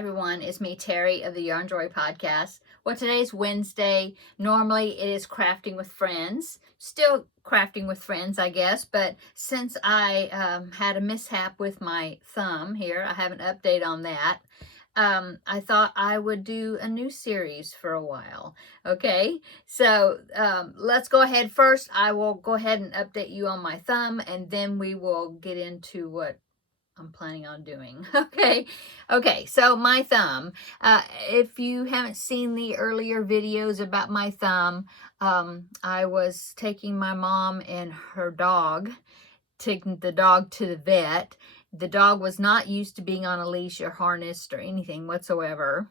everyone, it's me, Terry of the Yarn Joy podcast. Well, today's Wednesday. Normally it is crafting with friends. Still crafting with friends, I guess, but since I had a mishap with my thumb here, I have an update on that. I thought I would do a new series for a while. Okay, so let's go ahead. First, I will go ahead and update you on my thumb, and then we will get into what I'm planning on doing. Okay, so my thumb. If you haven't seen the earlier videos about my thumb, I was taking my mom and her dog, taking the dog to the vet. The dog was not used to being on a leash or harnessed or anything whatsoever.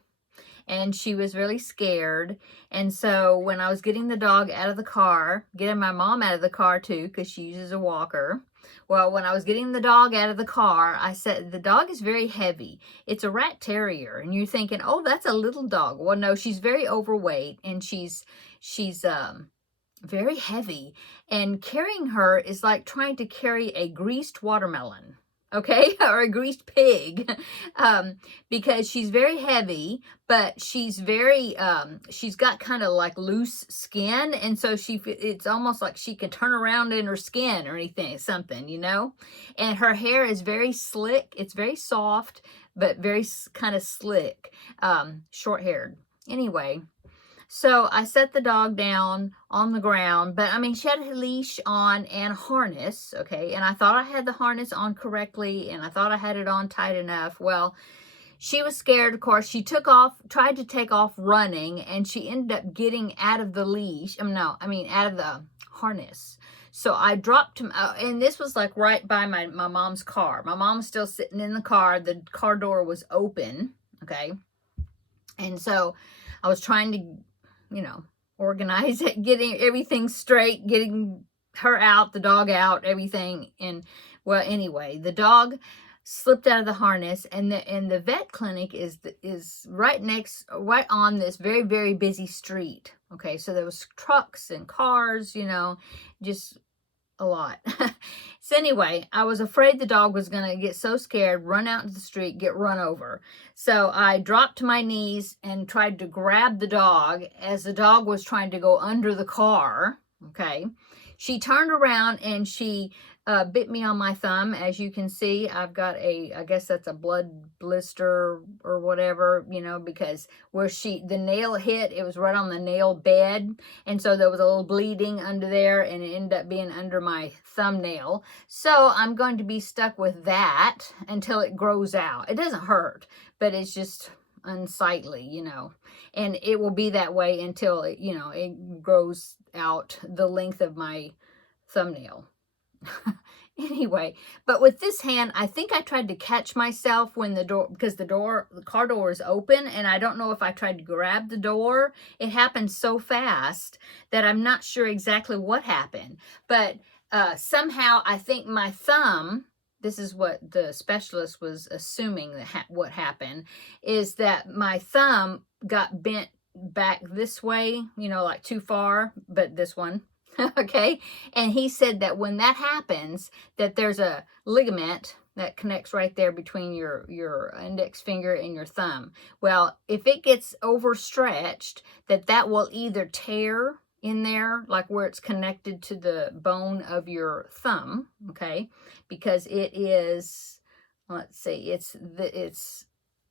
And she was really scared. And so when I was getting the dog out of the car, getting my mom out of the car too, because she uses a walker. Well, when I was getting the dog out of the car, I said, the dog is very heavy. It's a rat terrier. And you're thinking, oh, that's a little dog. Well, no, she's very overweight and she's very heavy. And carrying her is like trying to carry a greased watermelon. Okay, or a greased pig, because she's very heavy, but she's very, she's got kind of like loose skin, and so it's almost like she can turn around in her skin or anything, something, you know, and her hair is very slick. It's very soft, but very kind of slick, short-haired. Anyway, so I set the dog down on the ground, but I mean, she had a leash on and a harness, okay? And I thought I had the harness on correctly, and I thought I had it on tight enough. Well, she was scared, of course. She tried to take off running, and she ended up getting out of the leash. Out of the harness. So I dropped him out, and this was like right by my mom's car. My mom was still sitting in the car. The car door was open, okay? And so I was trying to, organize it, getting everything straight, getting her out, the dog out, everything. And well, anyway, the dog slipped out of the harness, and the vet clinic is right on this very, very busy street. Okay, so there was trucks and cars, just a lot. So anyway, I was afraid the dog was going to get so scared, run out into the street, get run over. So I dropped to my knees and tried to grab the dog as the dog was trying to go under the car. Okay. She turned around and she bit me on my thumb. As you can see, I've got I guess that's a blood blister or whatever, because where the nail hit, it was right on the nail bed. And so there was a little bleeding under there, and it ended up being under my thumbnail. So I'm going to be stuck with that until it grows out. It doesn't hurt, but it's just unsightly, and it will be that way until it grows out the length of my thumbnail. Anyway, but with this hand, I think I tried to catch myself when because the car door is open, and I don't know if I tried to grab the door. It happened so fast that I'm not sure exactly what happened, but somehow I think my thumb, this is what the specialist was assuming what happened, is that my thumb got bent back this way, like too far, but this one. Okay, and he said that when that happens, that there's a ligament that connects right there between your index finger and your thumb. Well, if it gets overstretched, that will either tear in there, like where it's connected to the bone of your thumb, okay, because it is, let's see, it's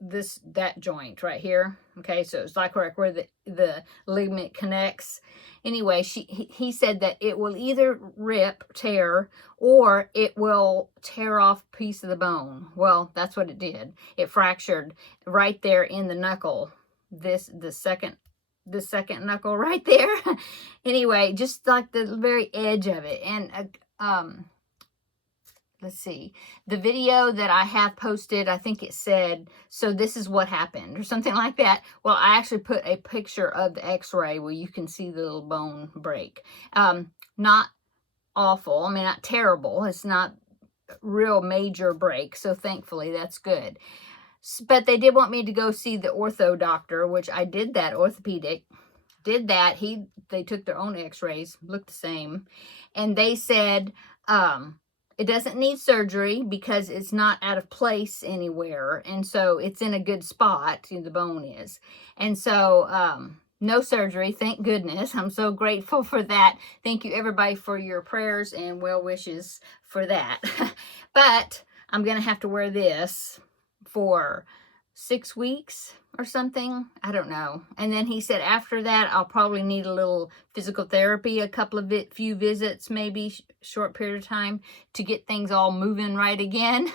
that joint right here. Okay, so it's like where the ligament connects. Anyway, he said that it will either tear, or it will tear off a piece of the bone. Well, that's what it did. It fractured right there in the knuckle. The second knuckle right there. Anyway, just like the very edge of it. And let's see, the video that I have posted, I think it said, so this is what happened or something like that. Well, I actually put a picture of the x-ray where you can see the little bone break. Not awful. I mean, not terrible. It's not real major break. So thankfully that's good. But they did want me to go see the ortho doctor, which I did that, orthopedic. Did that. They took their own x-rays, looked the same. And they said, It doesn't need surgery because it's not out of place anywhere. And so it's in a good spot, the bone is. And so no surgery, thank goodness. I'm so grateful for that. Thank you everybody for your prayers and well wishes for that. But I'm going to have to wear this for 6 weeks or something. I don't know. And then he said after that, I'll probably need a little physical therapy, a couple of few visits, maybe short period of time to get things all moving right again.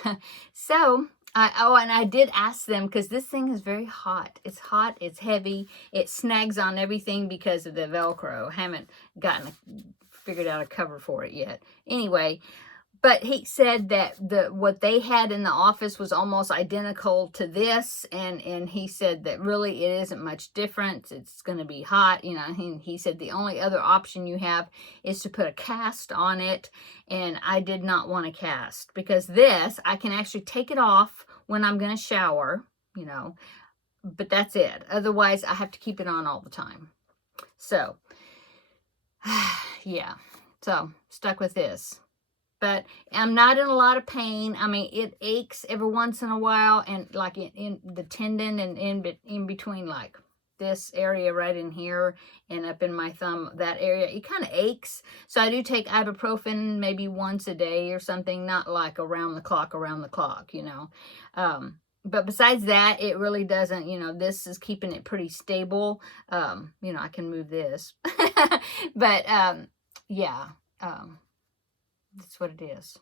So, and I did ask them, because this thing is very hot. It's hot, it's heavy, it snags on everything because of the Velcro. Haven't figured out a cover for it yet. Anyway, but he said that what they had in the office was almost identical to this, and he said that really it isn't much difference. It's going to be hot, he said the only other option you have is to put a cast on it, and I did not want a cast, because this, I can actually take it off when I'm going to shower, but that's it. Otherwise, I have to keep it on all the time. So, yeah, so stuck with this. But I'm not in a lot of pain. I mean, it aches every once in a while, and like in the tendon and in between, like this area right in here and up in my thumb, that area, it kind of aches. So I do take ibuprofen maybe once a day or something, not like around the clock, But besides that, it really doesn't, this is keeping it pretty stable. I can move this. But, yeah. That's what it is.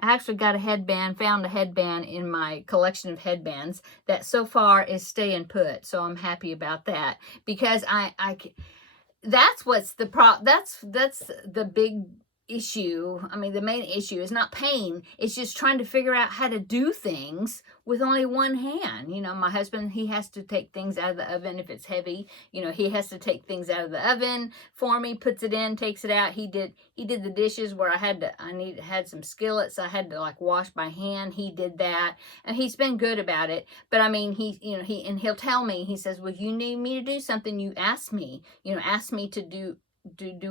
I actually got found a headband in my collection of headbands that so far is staying put. So I'm happy about that, because that's the big issue. I mean, the main issue is not pain. It's just trying to figure out how to do things with only one hand. My husband, he has to take things out of the oven if it's heavy. He has to take things out of the oven for me, puts it in, takes it out. He did the dishes where I had some skillets I had to like wash by hand. He did that, and he's been good about it. But I mean, he'll tell me, he says, well, you need me to do something, you ask me, ask me to do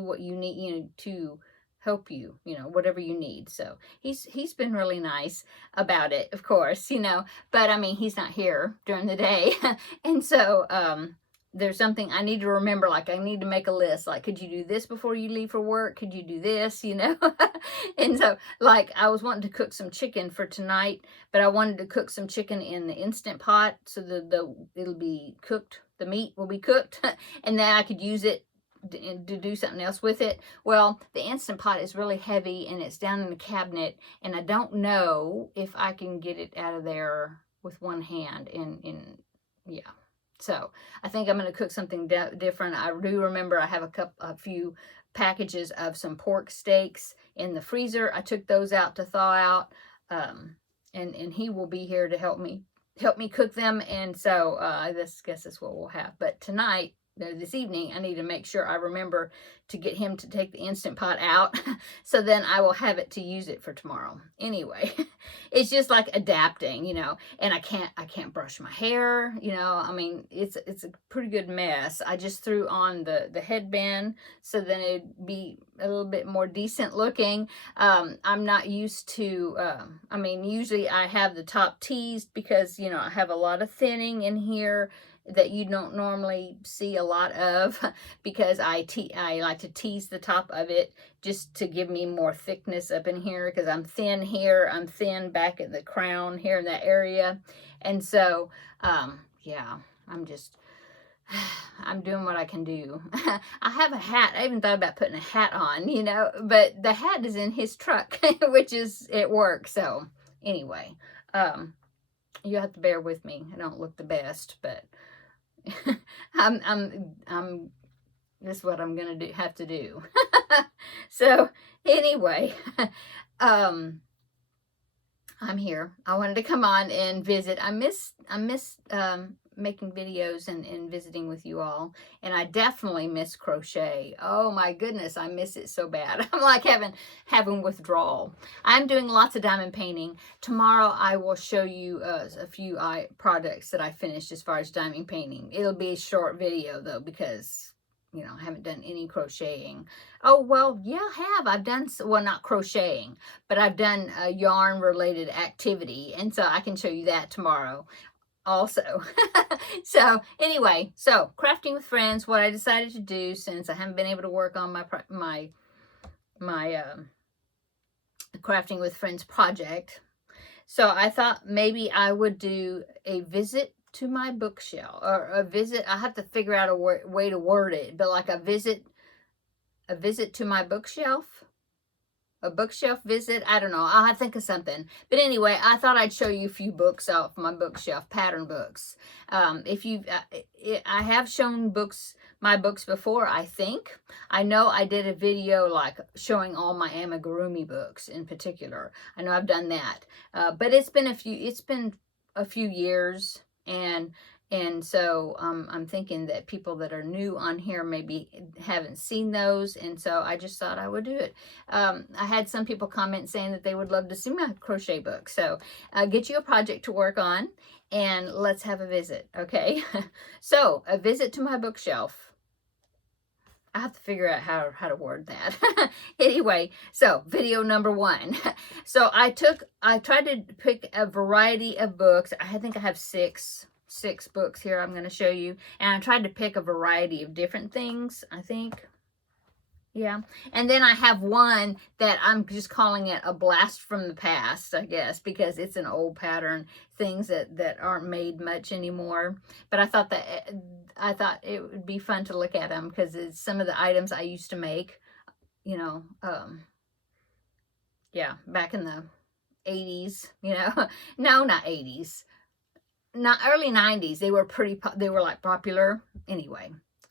what you need, to help you, whatever you need. So he's been really nice about it, of course, but I mean, he's not here during the day. And so there's something I need to remember, like I need to make a list, like, could you do this before you leave for work? Could you do this, And so, like, I was wanting to cook some chicken for tonight, but I wanted to cook some chicken in the Instant Pot, so it'll be cooked, the meat will be cooked, and then I could use it to do something else with it. Well, the Instant Pot is really heavy, and it's down in the cabinet, and I don't know if I can get it out of there with one hand. Yeah. So I think I'm going to cook something different. I do remember I have a few packages of some pork steaks in the freezer. I took those out to thaw out, and he will be here to help me cook them. And so I guess that's what we'll have. But tonight, this evening, I need to make sure I remember to get him to take the Instant Pot out, so then I will have it to use it for tomorrow. Anyway, it's just like adapting, and I can't brush my hair, I mean, it's a pretty good mess. I just threw on the headband, so then it'd be a little bit more decent looking. I'm not used to, I mean, usually I have the top teased because, I have a lot of thinning in here that you don't normally see a lot of, because I like to tease the top of it just to give me more thickness up in here, because I'm thin here, I'm thin back at the crown here in that area. And so, yeah, I'm doing what I can do. I have a hat. I even thought about putting a hat on, but the hat is in his truck, which is at work. So anyway, you have to bear with me. I don't look the best, but this is what I'm gonna have to do. So anyway, I'm here. I wanted to come on and visit. I miss making videos and visiting with you all, and I definitely miss crochet. Oh my goodness, I miss it so bad. I'm like having withdrawal. I'm doing lots of diamond painting. Tomorrow I will show you a few products that I finished as far as diamond painting. It'll be a short video though, because you know, I haven't done any crocheting. Oh, well, yeah, I have. I've done, well, not crocheting, but I've done a yarn related activity. And so I can show you that tomorrow also. So anyway, so crafting with friends, what I decided to do, since I haven't been able to work on my crafting with friends project. So I thought maybe I would do a visit to my bookshelf, or a visit. I have to figure out a way to word it, but like a visit to my bookshelf, a bookshelf visit. I don't know. I'll have to think of something. But anyway, I thought I'd show you a few books off my bookshelf, pattern books. If you, I have shown my books before, I think. I know I did a video like showing all my amigurumi books in particular. I know I've done that. But it's been a few years, and so I'm thinking that people that are new on here maybe haven't seen those, and so I just thought I would do it. I had some people comment saying that they would love to see my crochet book. So get you a project to work on, and let's have a visit, okay? So a visit to my bookshelf. I have to figure out how to word that. Anyway, so video number 1. So I tried to pick a variety of books. I think I have six books here I'm going to show you, and I tried to pick a variety of different things, I think. Yeah. And then I have one that I'm just calling it a blast from the past, I guess, because it's an old pattern, things that aren't made much anymore. But I thought it would be fun to look at them, because it's some of the items I used to make, you know, yeah, back in the 80s, you know. No, not 80s. Not early 90s. They were like popular. Anyway,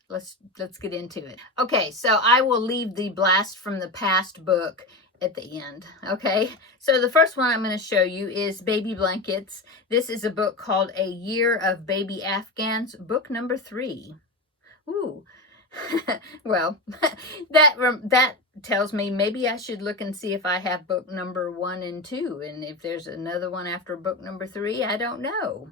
let's get into it. Okay, so I will leave the blast from the past book at the end. Okay, so the first one I'm going to show you is Baby Blankets. This is a book called A Year of Baby Afghans, book number 3. Ooh. Well, that tells me maybe I should look and see if I have book number 1 and 2, and if there's another one after book number 3, I don't know.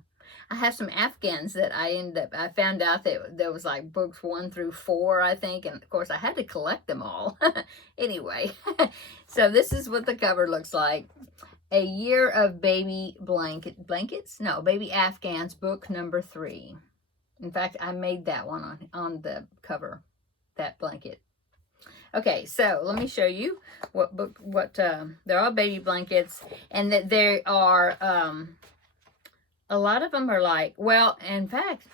I have some Afghans that I found out that there was like books 1 through 4, I think, and of course I had to collect them all. Anyway, so this is what the cover looks like. A Year of Baby Blankets? No, Baby Afghans, book number 3. In fact, I made that one on the cover, that blanket. Okay, so let me show you what book, they're all baby blankets, and that there are, a lot of them are like, well, in fact,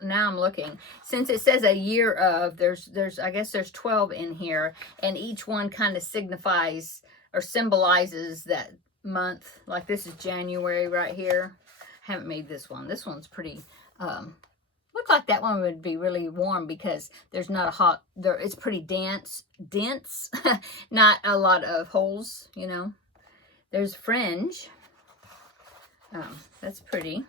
now I'm looking, since it says a year of, I guess there's 12 in here, and each one kind of signifies or symbolizes that month. Like this is January right here. I haven't made this one. This one's pretty, look like that one would be really warm, because there's not a hot, it's pretty dense, not a lot of holes, you know. There's fringe. That's pretty.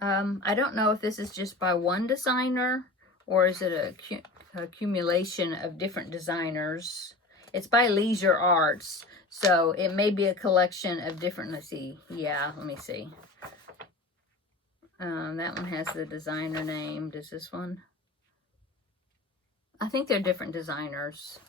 I don't know if this is just by one designer, or is it a accumulation of different designers. It's by Leisure Arts, so it may be a collection of different, let's see. Yeah, let me see. That one has the designer name. Does this one? I think they're different designers.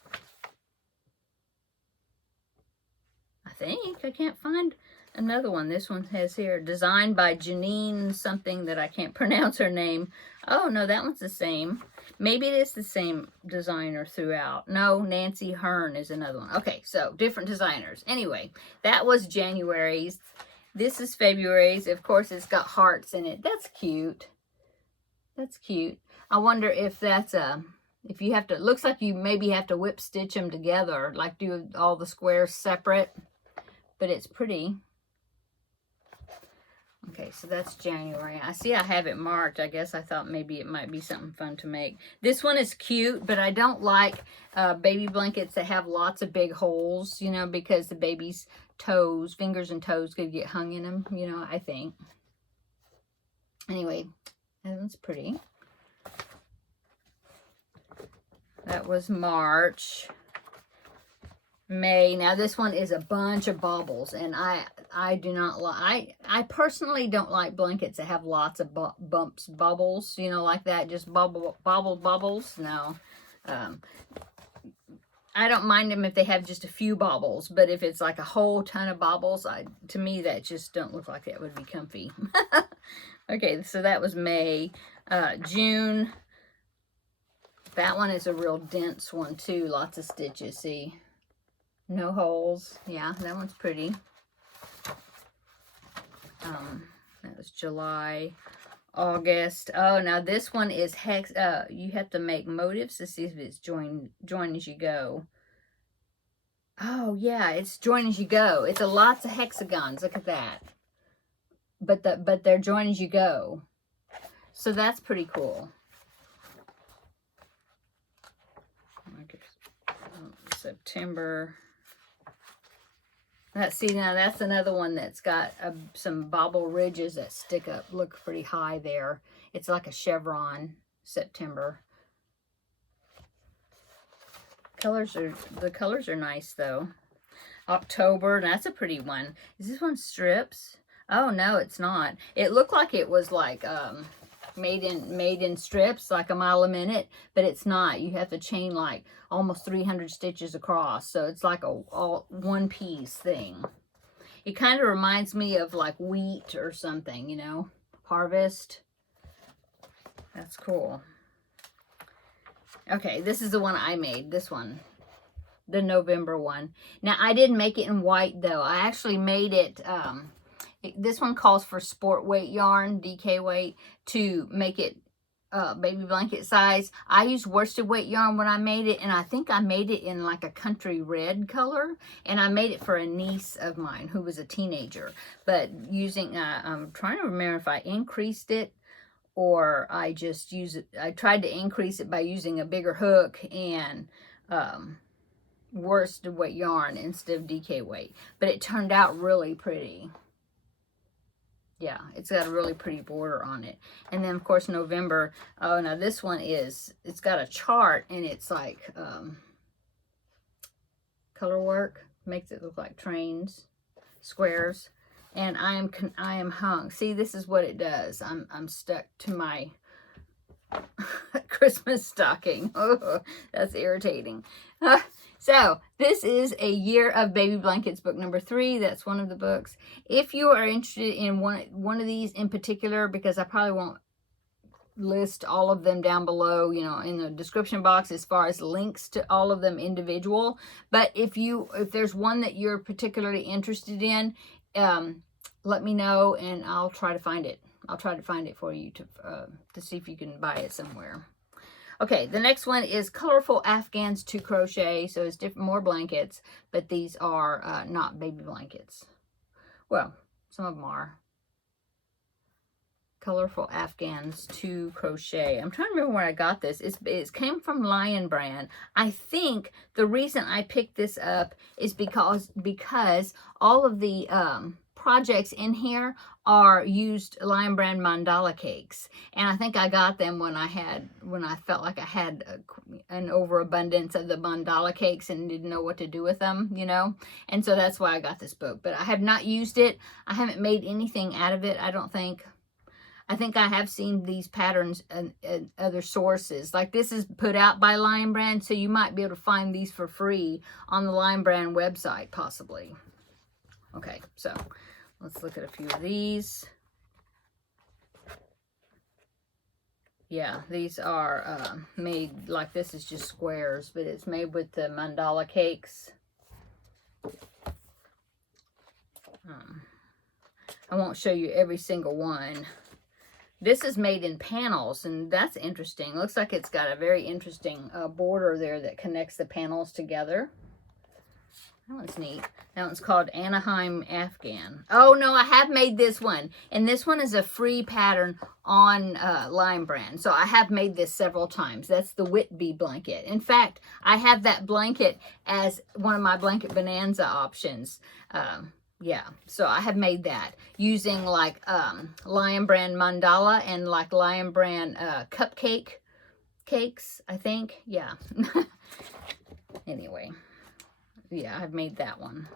I think. I can't find another one. This one has here, designed by Janine something that I can't pronounce her name. Oh, no, that one's the same. Maybe it is the same designer throughout. No, Nancy Hearn is another one. Okay, so different designers. Anyway, that was January's. This is February's. Of course, it's got hearts in it. That's cute. That's cute. I wonder if that's if you have to, it looks like you maybe have to whip stitch them together, like do all the squares separate, but it's pretty. Okay, so that's January. I see I have it marked. I guess I thought maybe it might be something fun to make. This one is cute, but I don't like baby blankets that have lots of big holes, you know, because the baby's toes, fingers and toes could get hung in them, you know, I think. Anyway, that one's pretty. That was March. May. Now this one is a bunch of baubles, and I I do not like, I personally don't like blankets that have lots of bumps, bubbles, you know, like that, just bubbles. No. I don't mind them if they have just a few baubles, but if it's like a whole ton of baubles, to me, that just don't look like that would be comfy. Okay, so that was May. June, that one is a real dense one too. Lots of stitches, see? No holes. Yeah, that one's pretty. That was July. August. Oh, now this one is hex. You have to make motifs to see if it's join as you go. Oh yeah, it's join as you go. It's a lots of hexagons. Look at that. But they're join as you go. So that's pretty cool. September. See, now that's another one that's got some bobble ridges that stick up, look pretty high there. It's like a chevron. September. The colors are nice though. October, that's a pretty one. Is this one strips? Oh no, it's not. It looked like it was like made in strips, like a mile a minute, but it's not. You have to chain like almost 300 stitches across, so it's like a all one piece thing. It kind of reminds me of like wheat or something, you know, harvest. That's cool. Okay, this is the one I made, this one, the November one. Now I didn't make it in white though. I actually made it this one calls for sport weight yarn, DK weight, to make it baby blanket size. I used worsted weight yarn when I made it, and I think I made it in like a country red color, and I made it for a niece of mine who was a teenager. But using, I'm trying to remember if I increased it or I just use it. I tried to increase it by using a bigger hook and worsted weight yarn instead of DK weight, but it turned out really pretty. Yeah, it's got a really pretty border on it. And then, of course, November. Oh, now this one it's got a chart, and it's like color work. Makes it look like trains, squares. And I am hung. See, this is what it does. I'm stuck to my Christmas stocking. Oh, that's irritating. So this is A Year of Baby Blankets, book number 3. That's one of the books. If you are interested in one of these in particular, because I probably won't list all of them down below, you know, in the description box as far as links to all of them individual. But if there's one that you're particularly interested in, let me know and I'll try to find it. I'll try to find it for you to see if you can buy it somewhere. Okay, the next one is Colorful Afghans to Crochet. So it's more blankets, but these are not baby blankets. Well, some of them are. Colorful Afghans to Crochet. I'm trying to remember where I got this. It came from Lion Brand. I think the reason I picked this up is because all of the projects in here are used Lion Brand mandala cakes, and I think I got them when I felt like I had an overabundance of the mandala cakes and didn't know what to do with them, you know, and so that's why I got this book. But I have not used it. I haven't made anything out of it, I don't think. I think I have seen these patterns in other sources. Like this is put out by Lion Brand, so you might be able to find these for free on the Lion Brand website, possibly. Okay, so let's look at a few of these. Yeah, these are made, like this is just squares, but it's made with the mandala cakes. I won't show you every single one. This is made in panels, and that's interesting. Looks like it's got a very interesting border there that connects the panels together. That one's neat. That one's called Anaheim Afghan. Oh, no, I have made this one. And this one is a free pattern on Lion Brand. So I have made this several times. That's the Whitby blanket. In fact, I have that blanket as one of my blanket bonanza options. Yeah, so I have made that using like Lion Brand mandala and like Lion Brand cupcake cakes, I think. Yeah. Anyway. Yeah, I've made that one.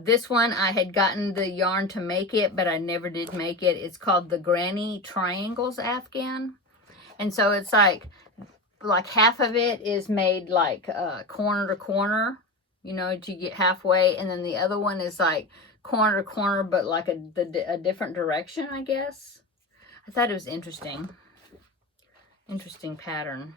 This one, I had gotten the yarn to make it, but I never did make it. It's called the Granny Triangles Afghan. And so it's like half of it is made like corner to corner, you know, you get halfway. And then the other one is like corner to corner, but like a different direction, I guess. I thought it was interesting. Interesting pattern.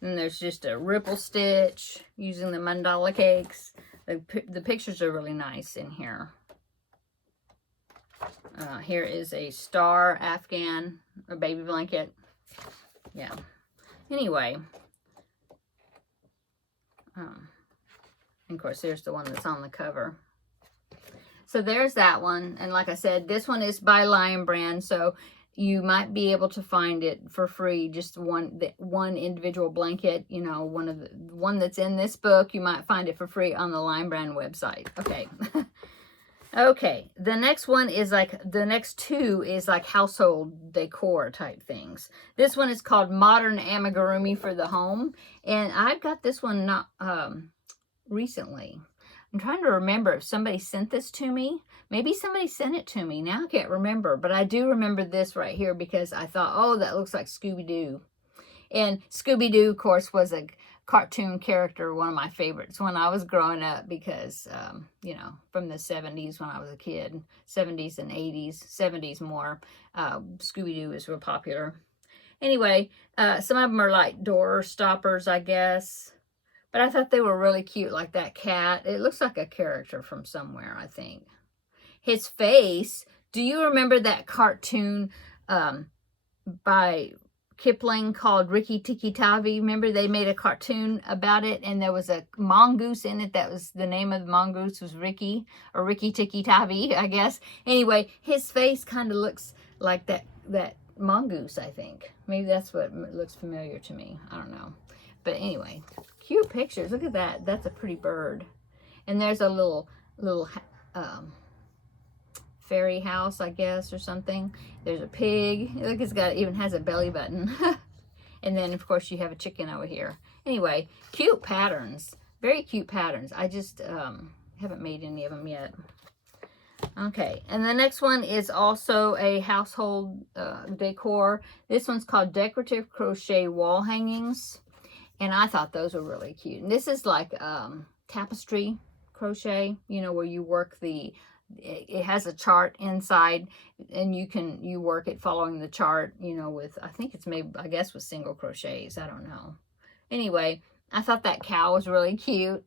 Then there's just a ripple stitch using the mandala cakes. The pictures are really nice in here. Here is a star Afghan, a baby blanket. Yeah. Anyway. And of course, there's the one that's on the cover. So there's that one. And like I said, this one is by Lion Brand. So you might be able to find it for free, just one individual blanket, you know, one that's in this book. You might find it for free on the Lion Brand website. Okay. Okay, the next one is the next two is like household decor type things. This one is called Modern Amigurumi for the Home, and I've got this one not recently. I'm trying to remember if somebody sent this to me. Maybe somebody sent it to me. Now I can't remember, but I do remember this right here because I thought, oh, that looks like Scooby-Doo. And Scooby-Doo, of course, was a cartoon character, one of my favorites when I was growing up because, you know, from the 70s when I was a kid, 70s and 80s, 70s more, Scooby-Doo is real popular. Anyway, some of them are like door stoppers, I guess. But I thought they were really cute, like that cat. It looks like a character from somewhere, I think. His face, do you remember that cartoon by Kipling called Rikki Tikki Tavi? Remember they made a cartoon about it and there was a mongoose in it. That was the name of the mongoose was Ricky or Rikki Tikki Tavi, I guess. Anyway, his face kind of looks like that mongoose, I think. Maybe that's what looks familiar to me. I don't know. But anyway, cute pictures. Look at that. That's a pretty bird. And there's a little fairy house, I guess, or something. There's a pig. Look, even has a belly button. And then, of course, you have a chicken over here. Anyway, cute patterns. Very cute patterns. I just haven't made any of them yet. Okay, and the next one is also a household decor. This one's called Decorative Crochet Wall Hangings. And I thought those were really cute. And this is like tapestry crochet, you know, where you work it has a chart inside and you work it following the chart, you know, with, I think it's made, I guess, with single crochets. I don't know. Anyway, I thought that cow was really cute.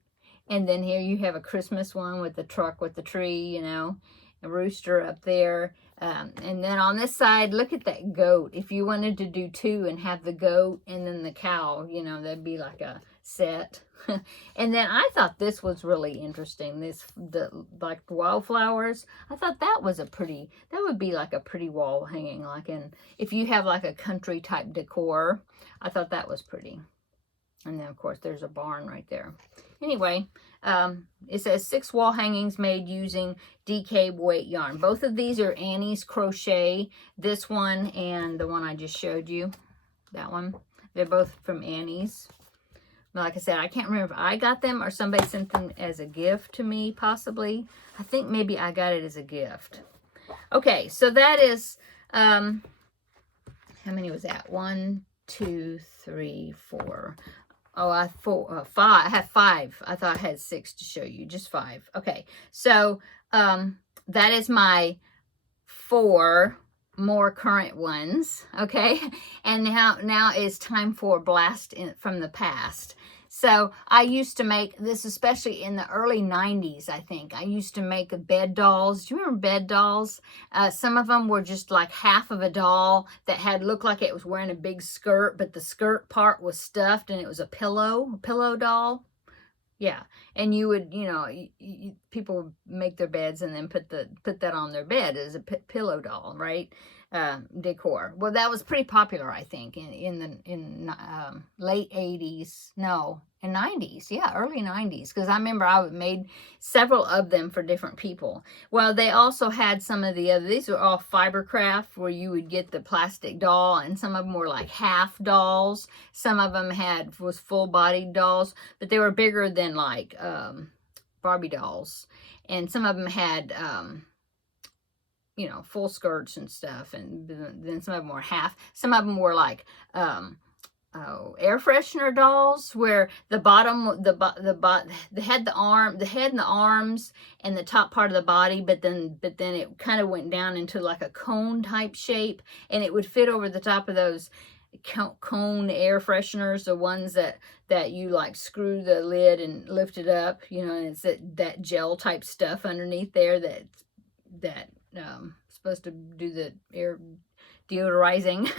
And then here you have a Christmas one with the truck with the tree, you know, a rooster up there. And then on this side, look at that goat. If you wanted to do two and have the goat and then the cow, you know, that'd be like a set. And then I thought this was really interesting. Like wildflowers. I thought that would be like a pretty wall hanging. If you have like a country type decor, I thought that was pretty. And then, of course, there's a barn right there. Anyway, it says 6 wall hangings made using DK weight yarn. Both of these are Annie's Crochet. This one and the one I just showed you, that one. They're both from Annie's. Like I said, I can't remember if I got them or somebody sent them as a gift to me, possibly. I think maybe I got it as a gift. Okay, so that is, how many was that? 1, 2, 3, 4. Oh, I have 5. I thought I had 6 to show you, just 5. Okay, so that is my 4 more current ones. Okay, and now it's time for blast from the past. So I used to make this, especially in the early 90s, I think. I used to make bed dolls. Do you remember bed dolls? Some of them were just like half of a doll that looked like it was wearing a big skirt, but the skirt part was stuffed and it was a pillow doll. Yeah, and you would, you know, people would make their beds and then put that on their bed as a pillow doll, right? Decor. Well, that was pretty popular, I think, in the late 80s. No, and 90s. Yeah, early 90s. Because I remember I made several of them for different people. Well, they also had some of the other, these were all fibercraft where you would get the plastic doll, and some of them were like half dolls. Some of them was full-bodied dolls, but they were bigger than like Barbie dolls. And some of them had, you know, full skirts and stuff. And then some of them were half. Some of them were like, air freshener dolls where the bottom, they had the head and the arms and the top part of the body, but then it kind of went down into like a cone type shape, and it would fit over the top of those cone air fresheners, the ones that you like screw the lid and lift it up, you know, and it's that gel type stuff underneath there that supposed to do the air deodorizing.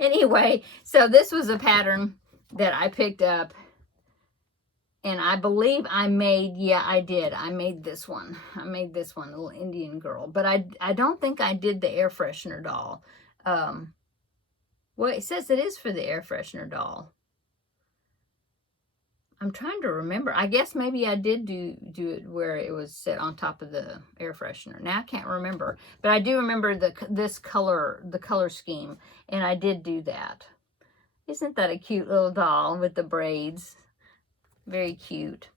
Anyway, so this was a pattern that I picked up, and I believe I made, yeah, I did. I made this one. I made this one, little Indian girl. But I don't think I did the air freshener doll. Well, it says it is for the air freshener doll. I'm trying to remember. I guess maybe I did do it where it was set on top of the air freshener. Now I can't remember, but I do remember the color scheme, and I did do that. Isn't that a cute little doll with the braids? Very cute.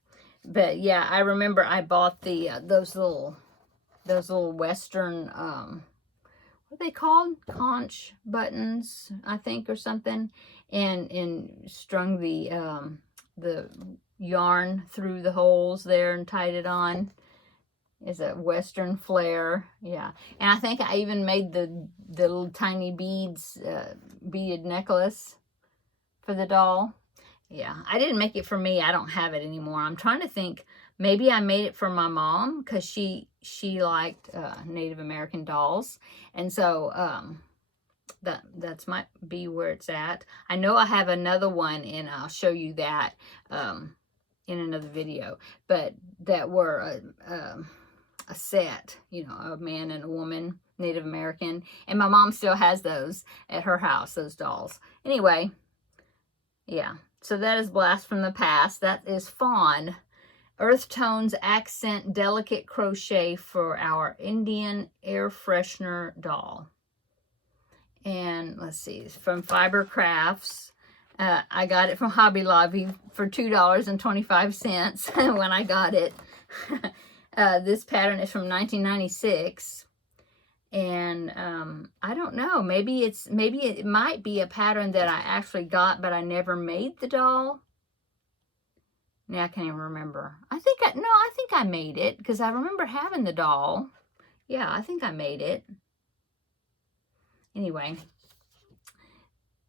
But yeah, I remember I bought the those little Western what are they called? Conch buttons, I think, or something, and strung the yarn through the holes there and tied it on. Is a Western flare. Yeah. And I think I even made the little tiny beads, beaded necklace for the doll. Yeah. I didn't make it for me. I don't have it anymore. I'm trying to think. Maybe I made it for my mom because she liked Native American dolls. And so that's might be where it's at. I know I have another one, and I'll show you that in another video. But that were a set, you know, a man and a woman, Native American. And my mom still has those at her house, those dolls. Anyway, yeah. So that is Blast from the Past. That is Fawn. Earth Tones Accent Delicate Crochet for our Indian air freshener doll. And let's see, from Fiber Crafts. I got it from Hobby Lobby for $2.25 when I got it. This pattern is from 1996. And I don't know, maybe it might be a pattern that I actually got, but I never made the doll. Now I can't even remember. I think I made it because I remember having the doll. Yeah, I think I made it. Anyway,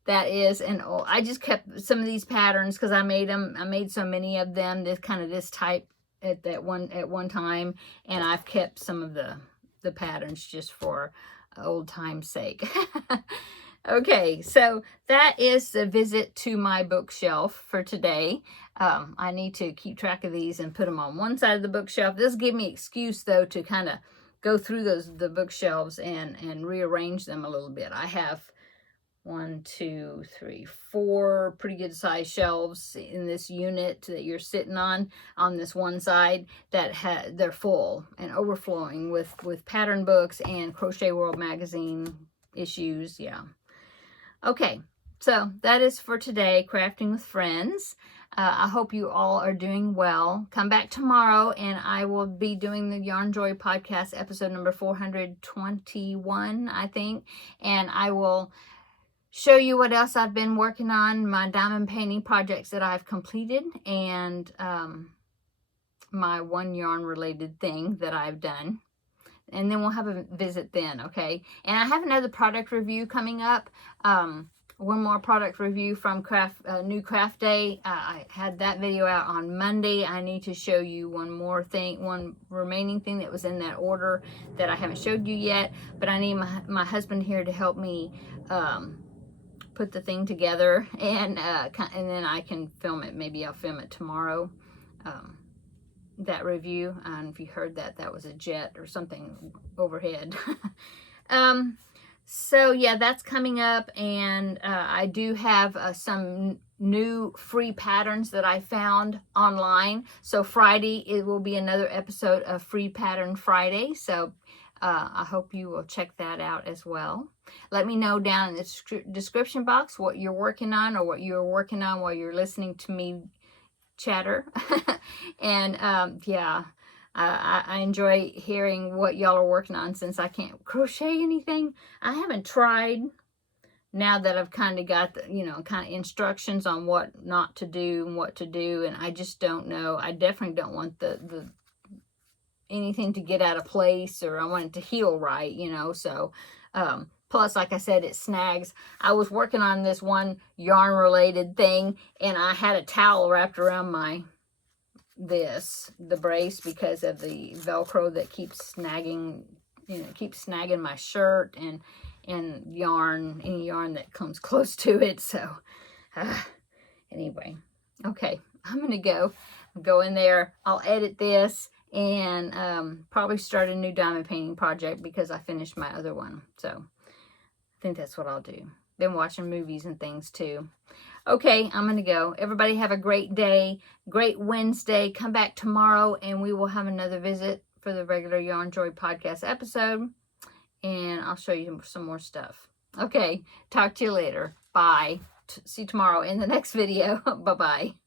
that is, and I just kept some of these patterns because I made them. I made so many of them. This type at one time, and I've kept some of the patterns just for old time's sake. Okay, so that is the visit to my bookshelf for today. I need to keep track of these and put them on one side of the bookshelf. This gives me excuse, though, to kind of go through the bookshelves and rearrange them a little bit. I have 1, 2, 3, 4 pretty good size shelves in this unit that you're sitting on this one side that they're full and overflowing with pattern books and Crochet World magazine issues. Yeah. Okay, so that is for today, Crafting with Friends. I hope you all are doing well. Come back tomorrow, and I will be doing the Yarn Joy podcast episode number 421, I think, and I will show you what else I've been working on, my diamond painting projects that I've completed, and my one yarn related thing that I've done. And then we'll have a visit then, okay? And I have another product review coming up. One more product review from New Craft Day. I had that video out on Monday. I need to show you one remaining thing that was in that order that I haven't showed you yet. But I need my husband here to help me put the thing together, and then I can film it. Maybe I'll film it tomorrow. That review. And if you heard that was a jet or something overhead. So yeah, that's coming up, and I do have some new free patterns that I found online. So Friday, it will be another episode of Free Pattern Friday. So I hope you will check that out as well. Let me know down in the description box what you're working on, or what you're working on while you're listening to me chatter. And yeah, I enjoy hearing what y'all are working on, since I can't crochet anything. I haven't tried, now that I've kind of got the, kind of instructions on what not to do and what to do, and I just don't know. I definitely don't want the anything to get out of place, or I want it to heal right, so plus, like I said, it snags. I was working on this one yarn related thing, and I had a towel wrapped around the brace, because of the Velcro that keeps snagging, keeps snagging my shirt, and any yarn that comes close to it. So anyway, okay, I'm gonna go in there. I'll edit this, and probably start a new diamond painting project, because I finished my other one. So I think that's what I'll do. Been watching movies and things too. Okay, I'm going to go. Everybody have a great day, great Wednesday. Come back tomorrow, and we will have another visit for the regular Yarn Joy podcast episode, and I'll show you some more stuff. Okay, talk to you later. Bye. See you tomorrow in the next video. Bye-bye.